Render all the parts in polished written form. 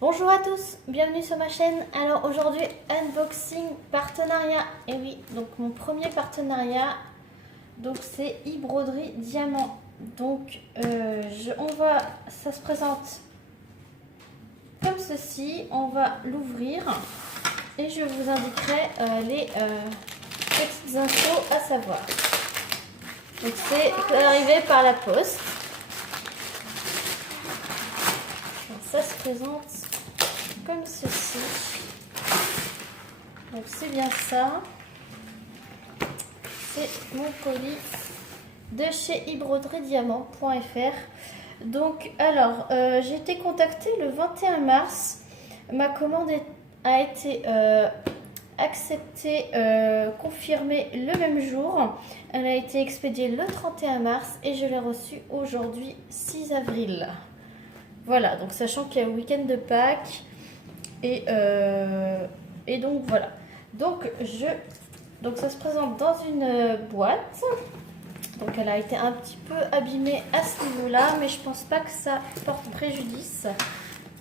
Bonjour à tous, bienvenue sur ma chaîne. Alors aujourd'hui, unboxing partenariat. Et oui, donc mon premier partenariat, donc c'est e-broderie diamant. Donc ça se présente comme ceci. On va l'ouvrir et je vous indiquerai les petites infos à savoir. Donc c'est arrivé par la poste. Ça se présente comme ceci. Donc c'est bien ça. C'est mon colis de chez e-broderie-diamant.fr. Donc alors j'ai été contactée le 21 mars. Ma commande a été acceptée, confirmée le même jour. Elle a été expédiée le 31 mars et je l'ai reçue aujourd'hui 6 avril. Voilà, donc sachant qu'il y a le week-end de Pâques et donc voilà. Donc ça se présente dans une boîte. Donc elle a été un petit peu abîmée à ce niveau-là, mais je pense pas que ça porte préjudice.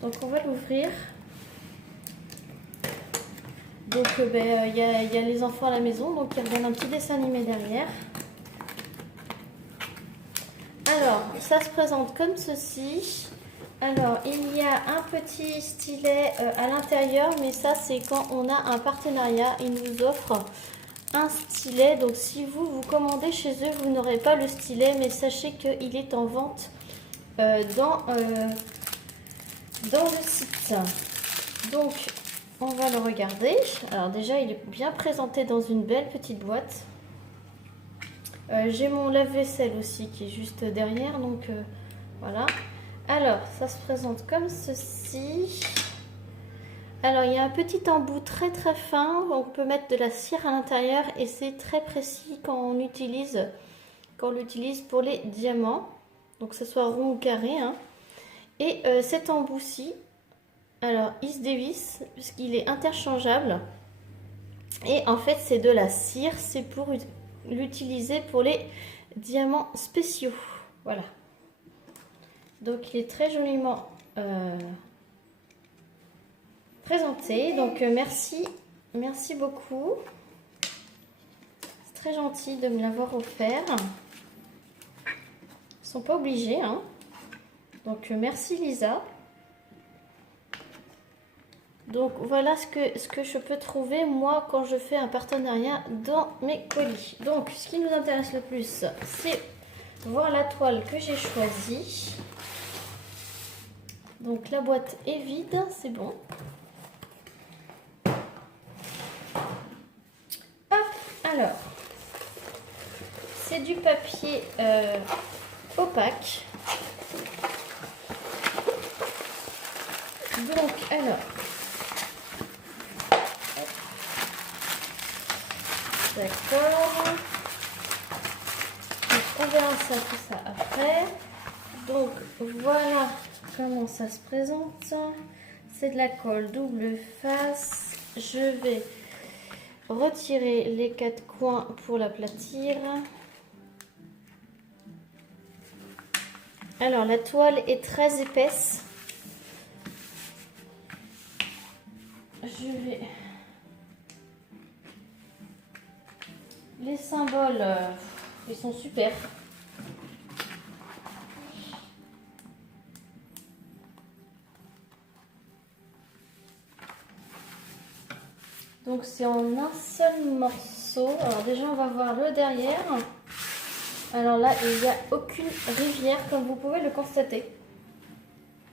Donc on va l'ouvrir. Donc il y a les enfants à la maison, donc ils regardent un petit dessin animé derrière. Alors ça se présente comme ceci. Alors, il y a un petit stylet à l'intérieur, mais ça, c'est quand on a un partenariat. Ils nous offrent un stylet. Donc, si vous commandez chez eux, vous n'aurez pas le stylet, mais sachez qu'il est en vente dans le site. Donc, on va le regarder. Alors, déjà, il est bien présenté dans une belle petite boîte. J'ai mon lave-vaisselle aussi qui est juste derrière, donc voilà. Alors, ça se présente comme ceci. Alors, il y a un petit embout très très fin. On peut mettre de la cire à l'intérieur et c'est très précis quand on l'utilise pour les diamants. Donc, que ce soit rond ou carré. Hein. Et cet embout-ci, alors, il se dévisse puisqu'il est interchangeable. Et en fait, c'est de la cire. C'est pour l'utiliser pour les diamants spéciaux. Voilà. Donc il est très joliment présenté. Donc merci beaucoup. C'est très gentil de me l'avoir offert. Ils ne sont pas obligés. Hein. Donc merci Lisa. Donc voilà ce que je peux trouver moi quand je fais un partenariat dans mes colis. Donc ce qui nous intéresse le plus, c'est voir la toile que j'ai choisie. Donc la boîte est vide, c'est bon. Hop, alors, c'est du papier opaque. Donc alors, d'accord. On verra ça, tout ça après. Donc voilà comment ça se présente. C'est de la colle double face. Je vais retirer les 4 coins pour l'aplatir. Alors la toile est très épaisse. Je vais... Les symboles, ils sont super. Donc c'est en un seul morceau. Alors déjà on va voir le derrière. Alors là il n'y a aucune rivière comme vous pouvez le constater.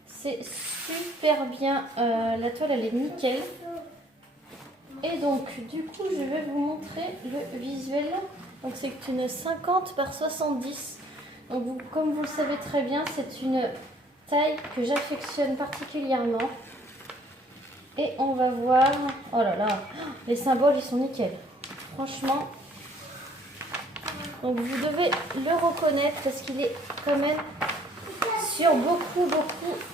C'est super bien. La toile elle est nickel. Et donc du coup je vais vous montrer le visuel. Donc c'est une 50 par 70. Donc comme vous le savez très bien, c'est une taille que j'affectionne particulièrement. Et on va voir, oh là là, les symboles ils sont nickel, franchement. Donc vous devez le reconnaître parce qu'il est quand même sur beaucoup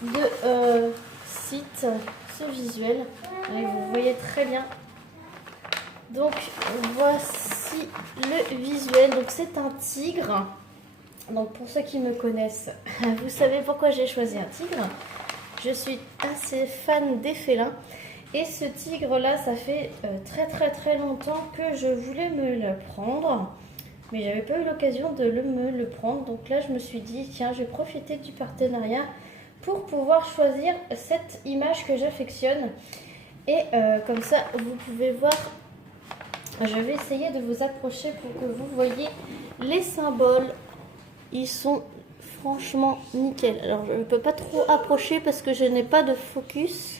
de sites, ce visuel. Et vous voyez très bien. Donc voici le visuel, donc c'est un tigre. Donc pour ceux qui me connaissent, vous savez pourquoi j'ai choisi un tigre. Je suis assez fan des félins. Et ce tigre là, ça fait très longtemps que je voulais me le prendre. Mais j'avais pas eu l'occasion de me le prendre. Donc là, je me suis dit, tiens, je vais profiter du partenariat pour pouvoir choisir cette image que j'affectionne. Et comme ça, vous pouvez voir, je vais essayer de vous approcher pour que vous voyez les symboles. Ils sont franchement nickel. Alors, je ne peux pas trop approcher parce que je n'ai pas de focus.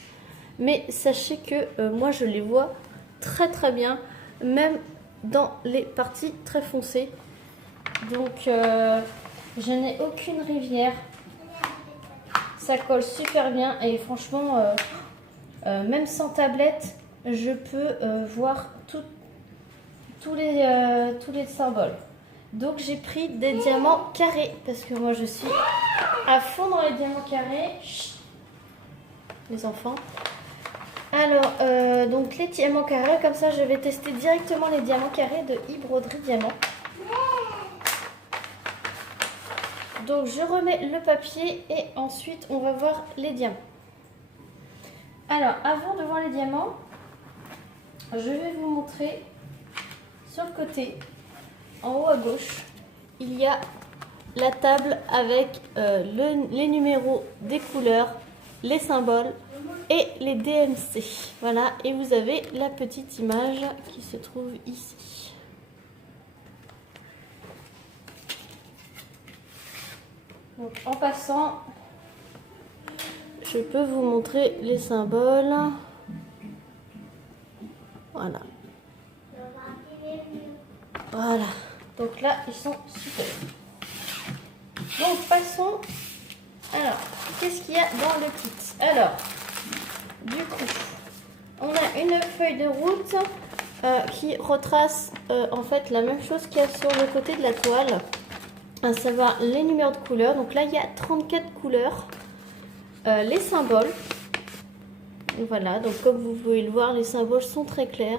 Mais sachez que moi, je les vois très bien, même dans les parties très foncées. Donc, je n'ai aucune rivière. Ça colle super bien et franchement, même sans tablette, je peux voir tous les symboles. Donc, j'ai pris des diamants carrés parce que moi, je suis à fond dans les diamants carrés. Chut, les enfants. Alors, donc les diamants carrés, comme ça, je vais tester directement les diamants carrés de e-broderie diamant. Donc, je remets le papier et ensuite, on va voir les diamants. Alors, avant de voir les diamants, je vais vous montrer sur le côté, en haut à gauche, il y a la table avec les numéros des couleurs, les symboles et les DMC. Voilà, et vous avez la petite image qui se trouve ici. Donc en passant, je peux vous montrer les symboles. Voilà. Voilà. Donc là, ils sont super. Donc passons. Alors, qu'est-ce qu'il y a dans le kit? Alors, du coup, on a une feuille de route qui retrace en fait la même chose qu'il y a sur le côté de la toile, à savoir les numéros de couleurs. Donc là, il y a 34 couleurs, les symboles. Voilà, donc comme vous pouvez le voir, les symboles sont très clairs.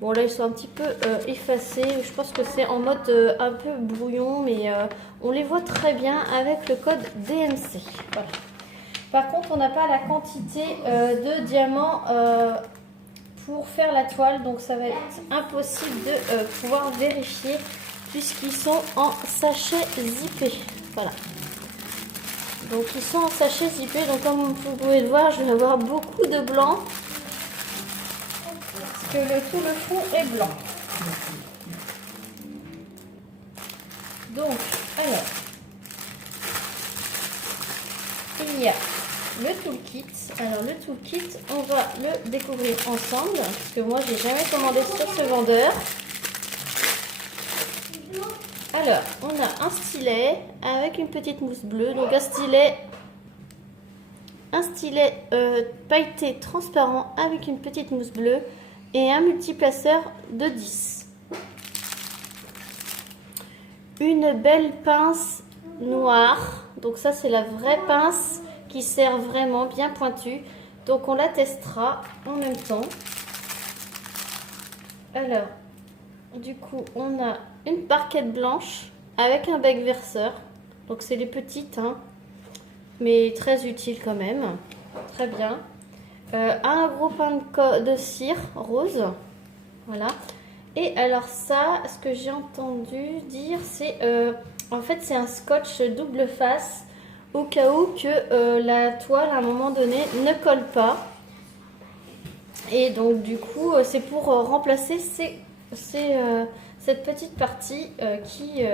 Bon, là, ils sont un petit peu effacés. Je pense que c'est en mode un peu brouillon, mais on les voit très bien avec le code DMC. Voilà. Par contre, on n'a pas la quantité de diamants pour faire la toile, donc ça va être impossible de pouvoir vérifier puisqu'ils sont en sachet zippé. Voilà. Donc ils sont en sachet zippé, donc comme vous pouvez le voir, je vais avoir beaucoup de blanc parce que tout le fond est blanc. Donc, alors, il y a le toolkit. Alors le toolkit, on va le découvrir ensemble parce que moi j'ai jamais commandé sur ce vendeur. Alors on a un stylet avec une petite mousse bleue, donc un stylet pailleté transparent avec une petite mousse bleue et un multiplaceur de 10. Une belle pince noire, donc ça c'est la vraie pince qui sert vraiment bien pointu. Donc on la testera en même temps. Alors, du coup, on a une barquette blanche avec un bec verseur. Donc c'est les petites, hein, mais très utiles quand même. Très bien. Un gros pain de cire rose. Voilà. Et alors ça, ce que j'ai entendu dire, c'est en fait c'est un scotch double face au cas où que la toile à un moment donné ne colle pas. Et donc du coup c'est pour remplacer cette petite partie qui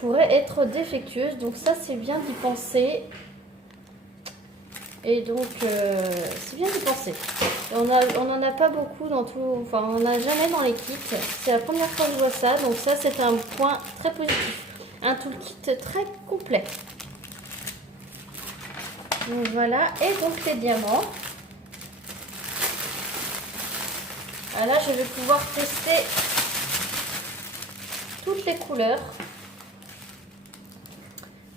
pourrait être défectueuse. Donc ça c'est bien d'y penser. Et donc c'est bien d'y penser. On n'en a pas beaucoup dans tout, enfin on n'a jamais dans les kits. C'est la première fois que je vois ça, donc ça c'est un point très positif. Un toolkit très complet. Donc voilà, et donc les diamants. Ah, là je vais pouvoir tester toutes les couleurs.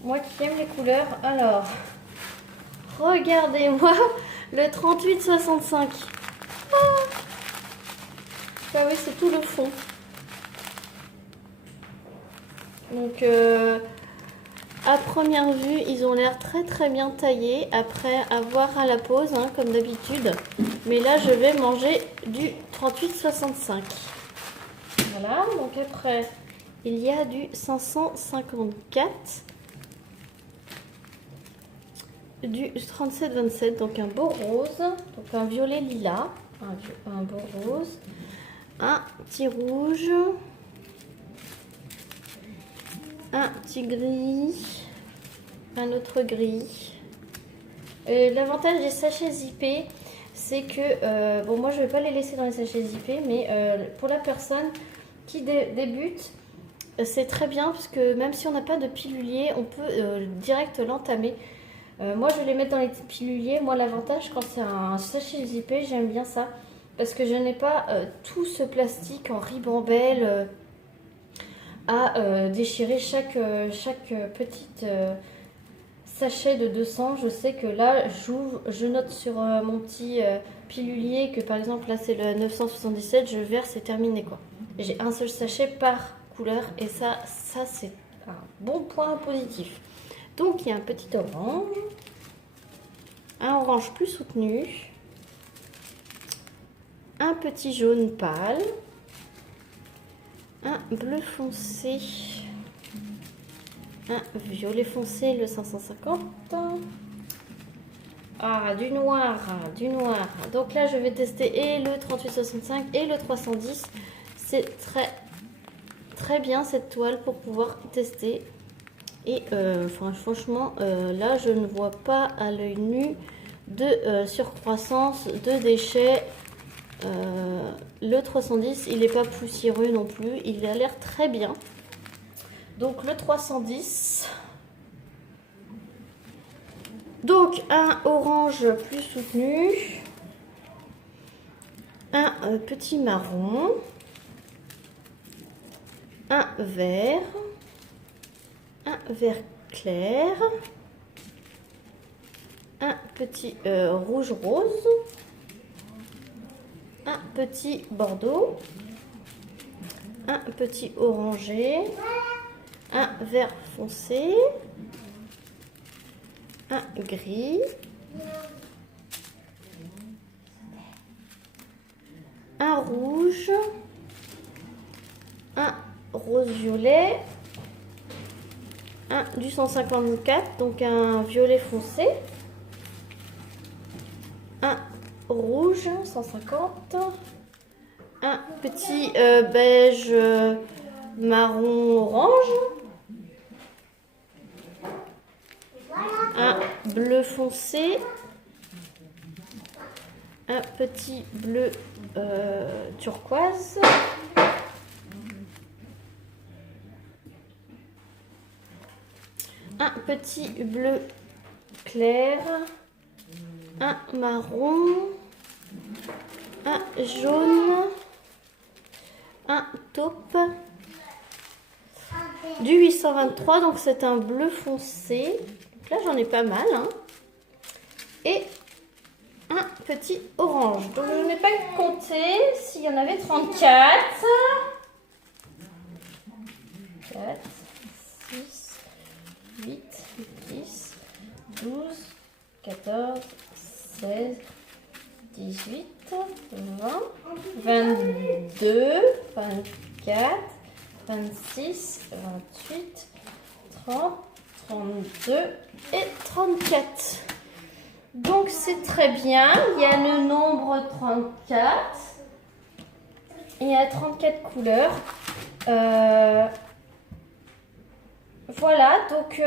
Moi qui aime les couleurs, alors regardez-moi le 3865. Ah, ah oui, c'est tout le fond. Donc À première vue, ils ont l'air très très bien taillés. Après, à voir à la pause, hein, comme d'habitude. Mais là, je vais manger du 38,65. Voilà, donc après, il y a du 554. Du 37,27, donc un beau rose. Donc un violet lilas. Un beau rose. Un petit rouge. Un petit gris. Un autre gris. L'avantage des sachets zippés, c'est que, bon, moi je vais pas les laisser dans les sachets zippés, mais pour la personne qui débute, c'est très bien parce que même si on n'a pas de pilulier, on peut direct l'entamer. Moi je vais les mettre dans les piluliers. Moi, l'avantage quand c'est un sachet zippé, j'aime bien ça parce que je n'ai pas tout ce plastique en ribambelle à déchirer chaque petite sachet de 200. Je sais que là, je note sur mon petit pilulier que par exemple là c'est le 977, je verse, c'est terminé quoi. J'ai un seul sachet par couleur et ça c'est un bon point positif. Donc il y a un petit orange, un orange plus soutenu, un petit jaune pâle, un bleu foncé, un violet foncé, le 550. Ah, du noir, du noir. Donc là, je vais tester et le 38,65 et le 310. C'est très, très bien cette toile pour pouvoir tester. Et franchement, là, je ne vois pas à l'œil nu de surcroissance, de déchets. Le 310, il n'est pas poussiéreux non plus. Il a l'air très bien. Donc le 310. Donc un orange plus soutenu. Un petit marron. Un vert. Un vert clair. Un petit rouge rose. Un petit bordeaux. Un petit orangé. Un vert foncé. Un gris. Un rouge. Un rose violet. Un du 154, donc un violet foncé. Un rouge 150. Un petit beige marron orange. Un bleu foncé. Un petit bleu turquoise. Un petit bleu clair. Un marron. Un jaune. Un taupe. Du 823, donc c'est un bleu foncé. Donc là, j'en ai pas mal. Hein. Et un petit orange. Donc je n'ai pas compté s'il y en avait 34. 4, 6, 8, 10, 12, 14, 16, 18, 20, 22, 24, 26, 28, 30, 32 et 34. Donc c'est très bien. Il y a le nombre 34. Il y a 34 couleurs. Voilà, donc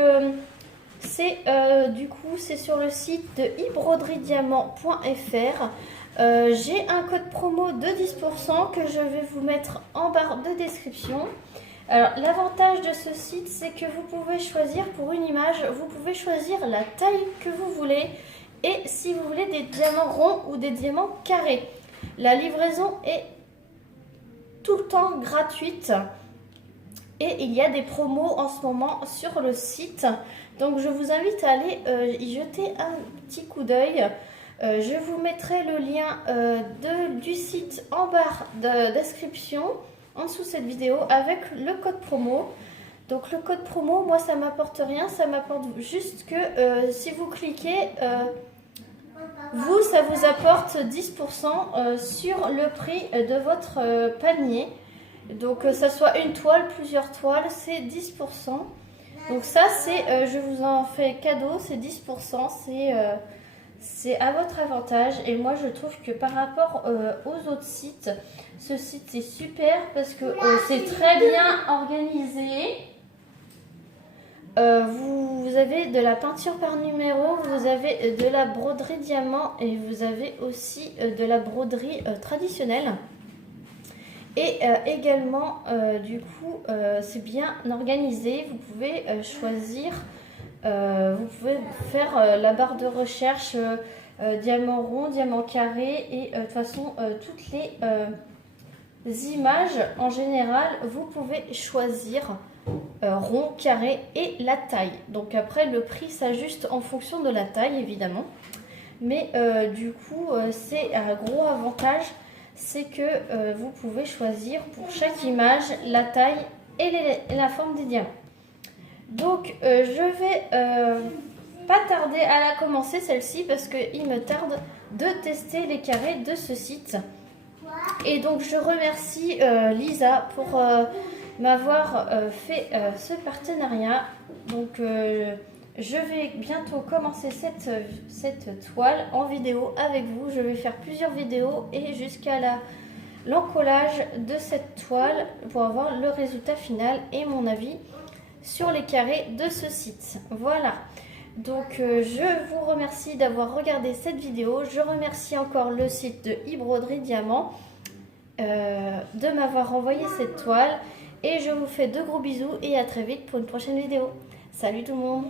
du coup c'est sur le site de ibroderiediamant.fr. J'ai un code promo de 10% que je vais vous mettre en barre de description. Alors l'avantage de ce site, c'est que vous pouvez choisir pour une image, vous pouvez choisir la taille que vous voulez et si vous voulez des diamants ronds ou des diamants carrés. La livraison est tout le temps gratuite. Et il y a des promos en ce moment sur le site. Donc je vous invite à aller y jeter un petit coup d'œil. Je vous mettrai le lien du site en barre de description, en dessous de cette vidéo, avec le code promo. Donc le code promo, moi ça m'apporte rien, ça m'apporte juste que si vous cliquez, vous ça vous apporte 10% sur le prix de votre panier. Donc que ça soit une toile, plusieurs toiles, c'est 10%. Donc ça c'est, je vous en fais cadeau, c'est 10%, c'est à votre avantage. Et moi je trouve que par rapport aux autres sites, ce site est super parce que c'est très bien organisé. Vous avez de la peinture par numéro, vous avez de la broderie diamant et vous avez aussi de la broderie traditionnelle. Et également, du coup, c'est bien organisé. Vous pouvez choisir, vous pouvez faire la barre de recherche diamant rond, diamant carré et de toute façon, toutes les images en général, vous pouvez choisir rond, carré et la taille. Donc après, le prix s'ajuste en fonction de la taille, évidemment. Mais du coup, c'est un gros avantage. C'est que vous pouvez choisir pour chaque image la taille et la forme des diamants. Donc je vais pas tarder à la commencer celle-ci parce qu'il me tarde de tester les carrés de ce site. Et donc je remercie Lisa pour m'avoir fait ce partenariat. Donc je vais bientôt commencer cette toile en vidéo avec vous. Je vais faire plusieurs vidéos et jusqu'à l'encollage de cette toile pour avoir le résultat final et mon avis sur les carrés de ce site. Voilà. Donc je vous remercie d'avoir regardé cette vidéo. Je remercie encore le site de e-broderie diamant de m'avoir envoyé cette toile. Et je vous fais de gros bisous et à très vite pour une prochaine vidéo. Salut tout le monde!